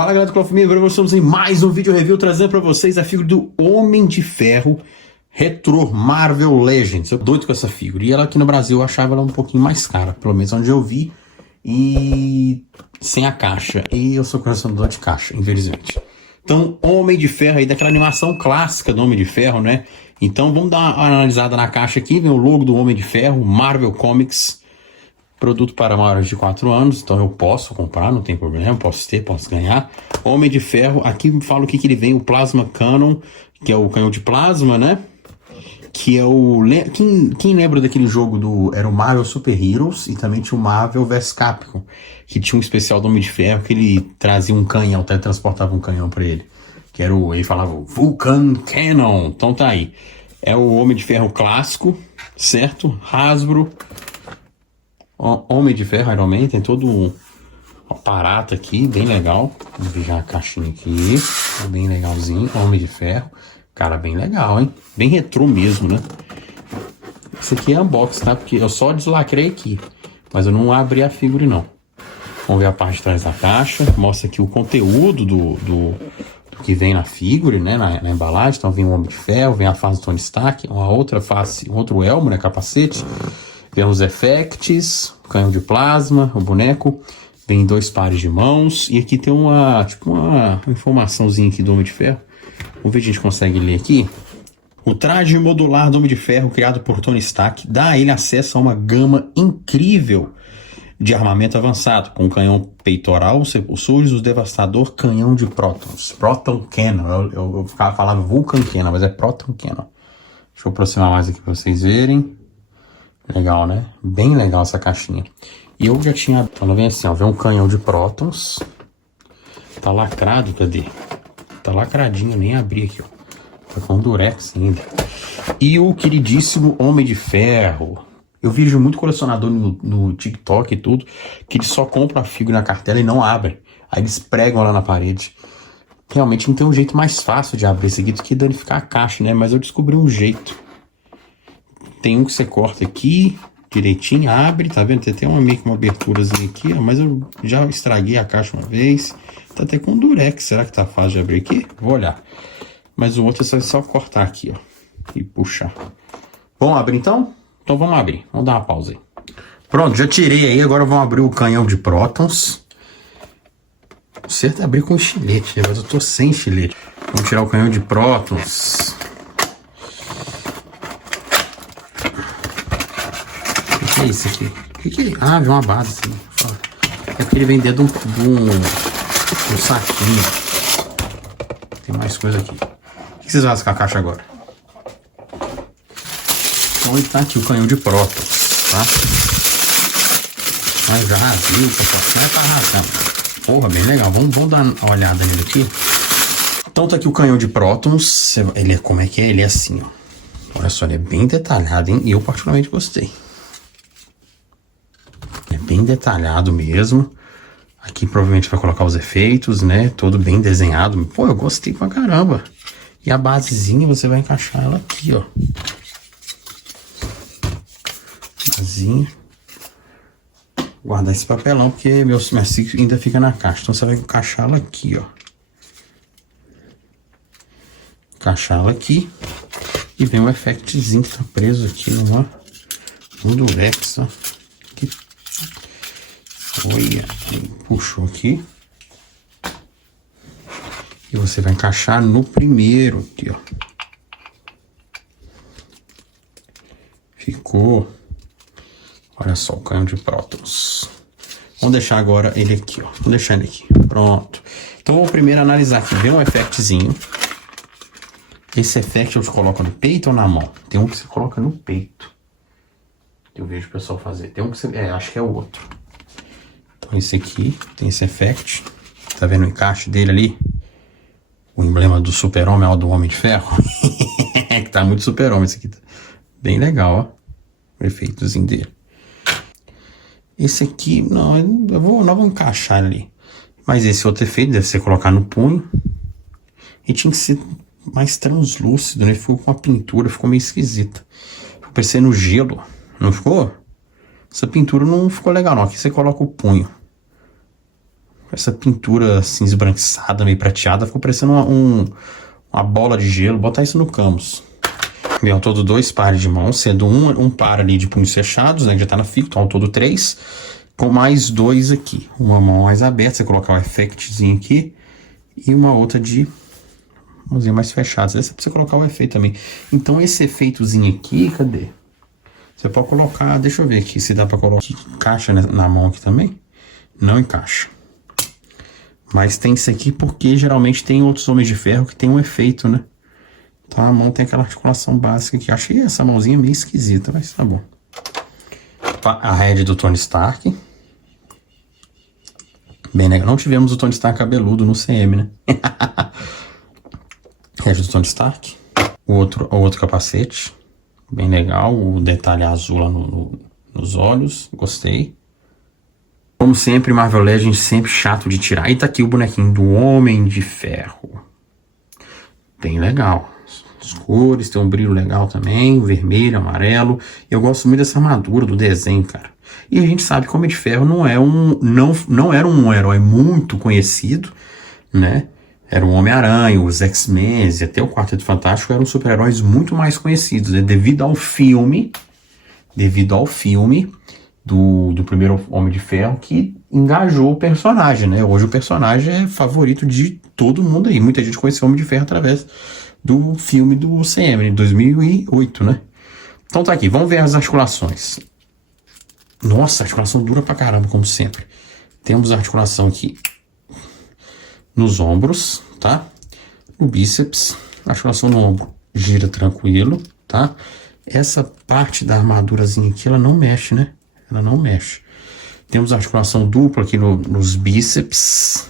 Fala galera do Call of Me, agora nós estamos em mais um vídeo review trazendo pra vocês a figura do Homem de Ferro Retro Marvel Legends. Eu tô doido com essa figura, e ela aqui no Brasil eu achava ela um pouquinho mais cara, pelo menos onde eu vi, e sem a caixa, e eu sou colecionador de caixa, infelizmente. Então, Homem de Ferro aí, daquela animação clássica do Homem de Ferro, né? Então vamos dar uma analisada na caixa aqui, vem o logo do Homem de Ferro, Marvel Comics, produto para maiores de 4 anos, então eu posso comprar, não tem problema, posso ter, posso ganhar. Homem de Ferro, aqui me fala o que ele vem, o Plasma Cannon, que é o canhão de plasma, né? Que é o... Quem lembra daquele jogo do... Era o Marvel Super Heroes e também tinha o Marvel vs Capcom, que tinha um especial do Homem de Ferro que ele trazia um canhão, teletransportava um canhão pra ele. Que era o... Ele falava Vulcan Cannon, então tá aí. É o Homem de Ferro clássico, certo? Hasbro. Homem de Ferro, Iron Man, tem todo um aparato aqui, bem legal. Vamos ver já a caixinha aqui, bem legalzinho. Homem de Ferro, cara, bem legal, hein? Bem retrô mesmo, né? Esse aqui é unboxing, tá? Porque eu só deslacrei aqui, mas eu não abri a figura, não. Vamos ver a parte de trás da caixa. Mostra aqui o conteúdo do que vem na figura, né? Na embalagem. Então vem o Homem de Ferro, vem a face do Tony Stark, uma outra face, um outro elmo, né? Capacete. Vem os effects, o canhão de plasma, o boneco. Vem 2 pares de mãos. E aqui tem uma informaçãozinha aqui do Homem de Ferro. Vamos ver se a gente consegue ler aqui. O traje modular do Homem de Ferro, criado por Tony Stark, dá a ele acesso a uma gama incrível de armamento avançado, com canhão peitoral, sepulsores, o devastador canhão de prótons. Proton Cannon. Eu falava Vulcan Cannon, mas é Proton Cannon. Deixa eu aproximar mais aqui para vocês verem. Legal, né? Bem legal essa caixinha. E eu já tinha... Então, ela vem assim, ó. Vem um canhão de prótons. Tá lacrado, cadê? Tá lacradinho, nem abri aqui, ó. Tá com durex ainda. E o queridíssimo Homem de Ferro. Eu vejo muito colecionador no TikTok e tudo, que eles só compram a figura na cartela e não abrem. Aí eles pregam lá na parede. Realmente não tem um jeito mais fácil de abrir isso aqui do que danificar a caixa, né? Mas eu descobri um jeito. Tem um que você corta aqui, direitinho, abre, tá vendo? Tem até meio que uma aberturazinha aqui, ó, mas eu já estraguei a caixa uma vez. Tá até com durex, será que tá fácil de abrir aqui? Vou olhar. Mas o outro é só cortar aqui, ó, e puxar. Vamos abrir então? Então vamos abrir, vamos dar uma pausa aí. Pronto, já tirei aí, agora vamos abrir o canhão de prótons. O certo é abrir com estilete, mas eu tô sem estilete. Vamos tirar o canhão de prótons. O que é isso aqui? O que é? Ah, viu uma base assim. É porque ele vem dentro de um saquinho. Tem mais coisa aqui. O que vocês fazem com a caixa agora? Então ele tá aqui, o canhão de prótons, tá? Mas já rasguei, não é pra rasgar. Porra, bem legal. Vamos dar uma olhada nele aqui. Então tá aqui o canhão de prótons. Ele é, como é que é? Ele é assim, ó. Olha só, ele é bem detalhado, hein? E eu particularmente gostei. É bem detalhado mesmo. Aqui provavelmente vai colocar os efeitos, né? Todo bem desenhado. Pô, eu gostei pra caramba. E a basezinha você vai encaixar ela aqui, ó. Basezinha. Guardar esse papelão, porque minha ciclo ainda fica na caixa. Então você vai encaixar ela aqui, ó. Encaixar ela aqui. E vem um effectzinho que tá preso aqui no durex, ó. Aqui. Olha, puxou aqui. E você vai encaixar no primeiro aqui, ó. Ficou. Olha só o canhão de prótons. Vamos deixar agora ele aqui, ó. Vamos deixar ele aqui. Pronto. Então vamos primeiro analisar aqui. Vem um effectzinho. Esse effect eu te coloco no peito ou na mão? Tem um que você coloca no peito. Eu vejo o pessoal fazer. Tem um que você... acho que é o outro. Então esse aqui tem esse effect. Tá vendo o encaixe dele ali? O emblema do super-homem é o do Homem de Ferro. Que tá muito super-homem esse aqui. Tá bem legal, ó. O efeitozinho dele. Esse aqui, não, nós vamos encaixar ali. Mas esse outro efeito deve ser colocar no punho. E tinha que ser mais translúcido, né? Ficou com uma pintura, ficou meio esquisita. Ficou parecendo gelo, não ficou? Essa pintura não ficou legal, não. Aqui você coloca o punho. essa pintura assim esbranquiçada, meio prateada, ficou parecendo uma bola de gelo. Botar isso no Camus. Vem ao todo 2 pares de mãos, sendo um par ali de punhos fechados, né, que já tá na figa, então ao todo 3, com mais 2 aqui. Uma mão mais aberta, você colocar o effectzinho aqui, e uma outra de mãozinha mais fechada. Essa é pra você colocar o efeito também. Então esse efeitozinho aqui, cadê? Você pode colocar, deixa eu ver aqui se dá pra colocar. Encaixa na mão aqui também? Não encaixa. Mas tem isso aqui porque geralmente tem outros Homens de Ferro que tem um efeito, né? Então a mão tem aquela articulação básica aqui. Achei essa mãozinha meio esquisita, mas tá bom. A head do Tony Stark. Bem legal. Não tivemos o Tony Stark cabeludo no CM, né? Head do Tony Stark. O outro capacete. Bem legal. O detalhe azul lá nos olhos. Gostei. Como sempre, Marvel Legends sempre chato de tirar. E tá aqui o bonequinho do Homem de Ferro. Bem legal. As cores, tem um brilho legal também, vermelho, amarelo. Eu gosto muito dessa armadura do desenho, cara. E a gente sabe que o Homem de Ferro não era um herói muito conhecido, né? Era o Homem-Aranha, os X-Men e até o Quarteto Fantástico eram super-heróis muito mais conhecidos, né? Devido ao filme do primeiro Homem de Ferro que engajou o personagem, né? Hoje o personagem é favorito de todo mundo aí. Muita gente conheceu o Homem de Ferro através do filme do CM, de 2008, né? Então tá aqui, vamos ver as articulações. Nossa, articulação dura pra caramba, como sempre. Temos a articulação aqui nos ombros, tá? No bíceps, a articulação no ombro gira tranquilo, tá? Essa parte da armadurazinha aqui, ela não mexe, né? Ela não mexe. Temos a articulação dupla aqui nos bíceps,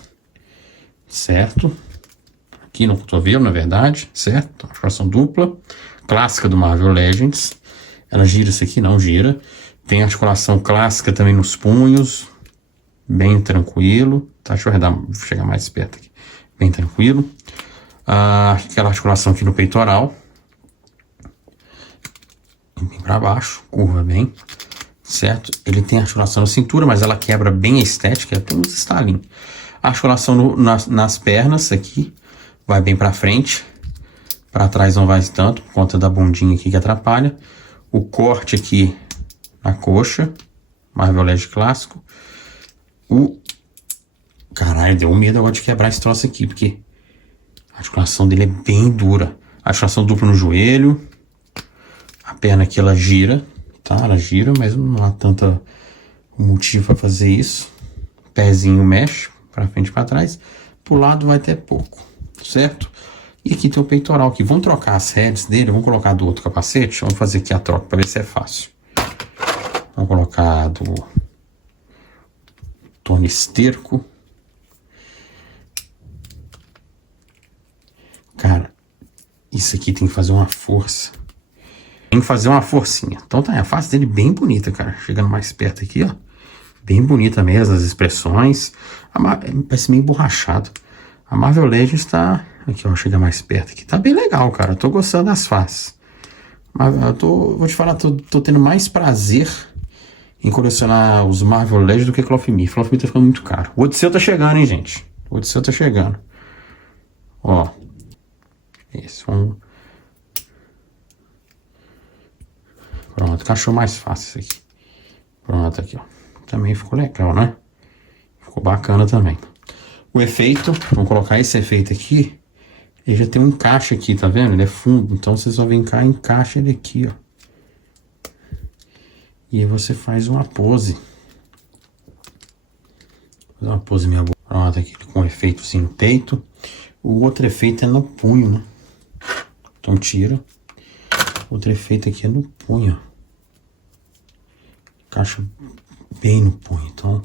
certo? Aqui no cotovelo, na verdade, certo? Articulação dupla, clássica do Marvel Legends. Ela gira isso aqui? Não gira. Tem articulação clássica também nos punhos, bem tranquilo. Tá? Deixa eu chegar mais perto aqui. Bem tranquilo. Aquela articulação aqui no peitoral. Bem para baixo, curva bem, certo? Ele tem articulação na cintura, mas ela quebra bem a estética, tem uns estalinhos. A articulação nas pernas aqui. Vai bem pra frente, pra trás não vai tanto, por conta da bundinha aqui que atrapalha. O corte aqui na coxa, Marvel Legends clássico. Caralho, deu medo agora de quebrar esse troço aqui, porque a articulação dele é bem dura. A articulação dupla no joelho. A perna aqui ela gira, tá? Ela gira, mas não há tanto motivo pra fazer isso. O pezinho mexe pra frente e pra trás. Pro lado vai ter pouco. Certo? E aqui tem o peitoral aqui. Vamos trocar as heads dele. Vamos colocar do outro capacete. Vamos fazer aqui a troca para ver se é fácil. Vamos colocar do Tony Esterco. Cara, isso aqui tem que fazer uma força. Tem que fazer uma forcinha. Então tá, a face dele bem bonita, cara. Chegando mais perto aqui, ó. Bem bonita mesmo, as expressões. Parece meio emborrachado. A Marvel Legends tá... Aqui, ó, chega mais perto aqui. Tá bem legal, cara. Eu tô gostando das faces. Mas vou te falar, tô tendo mais prazer em colecionar os Marvel Legends do que Cloth Me. Cloth Me tá ficando muito caro. O Odisseu tá chegando, hein, gente. O Odisseu tá chegando. Ó. Esse, Pronto, encaixou mais fácil isso aqui. Pronto, aqui, ó. Também ficou legal, né? Ficou bacana também. O efeito, vamos colocar esse efeito aqui. Ele já tem um encaixe aqui, tá vendo? Ele é fundo, então você só vem cá e encaixa ele aqui, ó. E aí você faz uma pose. Faz uma pose minha boa. Pronto, aqui com um efeito assim no peito. O outro efeito é no punho, né? Então tira. Outro efeito aqui é no punho, ó. Encaixa bem no punho, então...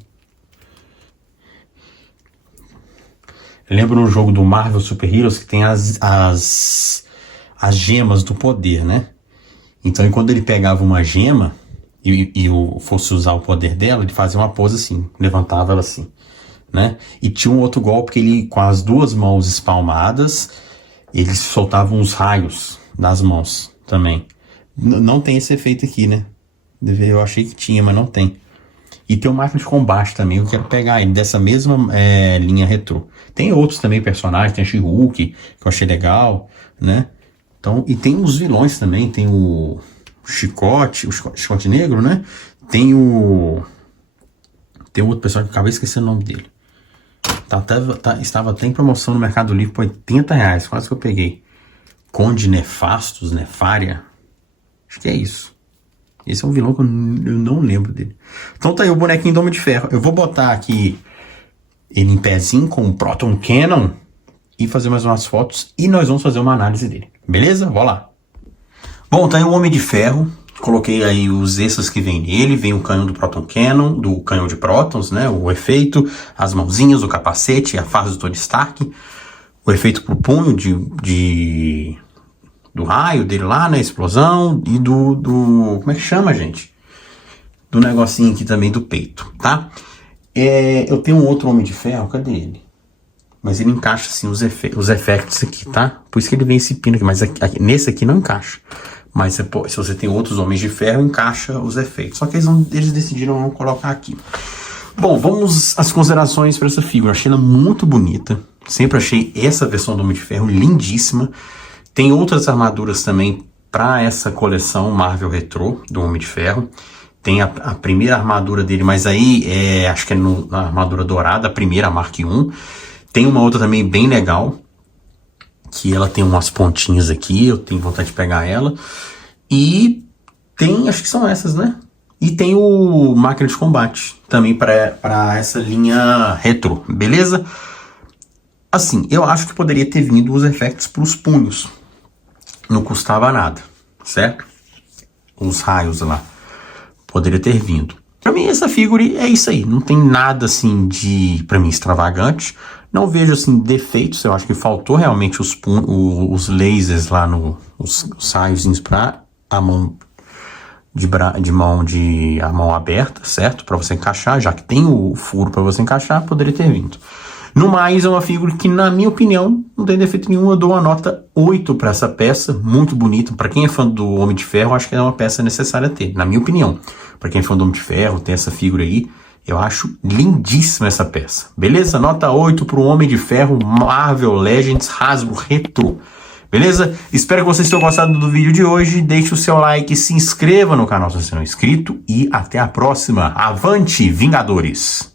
Lembra no jogo do Marvel Super Heroes que tem as gemas do poder, né? Então, quando ele pegava uma gema e fosse usar o poder dela, ele fazia uma pose assim, levantava ela assim, né? E tinha um outro golpe que ele, com as duas mãos espalmadas, ele soltava uns raios das mãos também. Não tem esse efeito aqui, né? Eu achei que tinha, mas não tem. E tem o Máquina de Combate também, eu quero pegar ele dessa mesma linha retrô. Tem outros também personagens, tem a She-Hulk, que eu achei legal, né? Então, e tem os vilões também, tem o Chicote Negro, né? Tem outro personagem que eu acabei esquecendo o nome dele. Estava até em promoção no Mercado Livre por R$80, quase que eu peguei. Conde Nefastos, Nefária. Acho que é isso. Esse é um vilão que eu não lembro dele. Então tá aí o bonequinho do Homem de Ferro. Eu vou botar aqui ele em pezinho com o Proton Cannon e fazer mais umas fotos. E nós vamos fazer uma análise dele. Beleza? Vamos lá. Bom, tá aí o Homem de Ferro. Coloquei aí os extras que vem nele. Vem o canhão do Proton Cannon, do canhão de prótons, né? O efeito, as mãozinhas, o capacete, a farda do Tony Stark. O efeito pro punho do raio dele lá, né? Explosão. E do... Como é que chama, gente? Do negocinho aqui também do peito, tá? Eu tenho um outro Homem de Ferro. Cadê ele? Mas ele encaixa, assim, os efeitos aqui, tá? Por isso que ele vem esse pino aqui. Mas nesse aqui não encaixa. Mas se você tem outros Homens de Ferro, encaixa os efeitos. Só que eles decidiram não colocar aqui. Bom, vamos às considerações para essa figura. Achei ela muito bonita. Sempre achei essa versão do Homem de Ferro lindíssima. Tem outras armaduras também para essa coleção Marvel Retro do Homem de Ferro. Tem a primeira armadura dele, mas aí acho que é na armadura dourada, a primeira, a Mark I. Tem uma outra também bem legal, que ela tem umas pontinhas aqui, eu tenho vontade de pegar ela. E tem, acho que são essas, né? E tem o Máquina de Combate, também para essa linha retro, beleza? Assim, eu acho que poderia ter vindo os efeitos para os punhos. Não custava nada, certo? Os raios lá. Poderia ter vindo. Pra mim, essa figura é isso aí. Não tem nada, assim, pra mim, extravagante. Não vejo, assim, defeitos. Eu acho que faltou realmente os lasers lá, os raiozinhos pra a mão a mão aberta, certo? Pra você encaixar. Já que tem o furo pra você encaixar, poderia ter vindo. No mais, é uma figura que, na minha opinião, não tem defeito nenhum. Eu dou uma nota 8 para essa peça, muito bonita. Para quem é fã do Homem de Ferro, acho que é uma peça necessária ter, na minha opinião. Para quem é fã do Homem de Ferro, tem essa figura aí, eu acho lindíssima essa peça. Beleza? Nota 8 para o Homem de Ferro Marvel Legends Hasbro Retro. Beleza? Espero que vocês tenham gostado do vídeo de hoje. Deixe o seu like, se inscreva no canal se você não é inscrito. E até a próxima. Avante, Vingadores!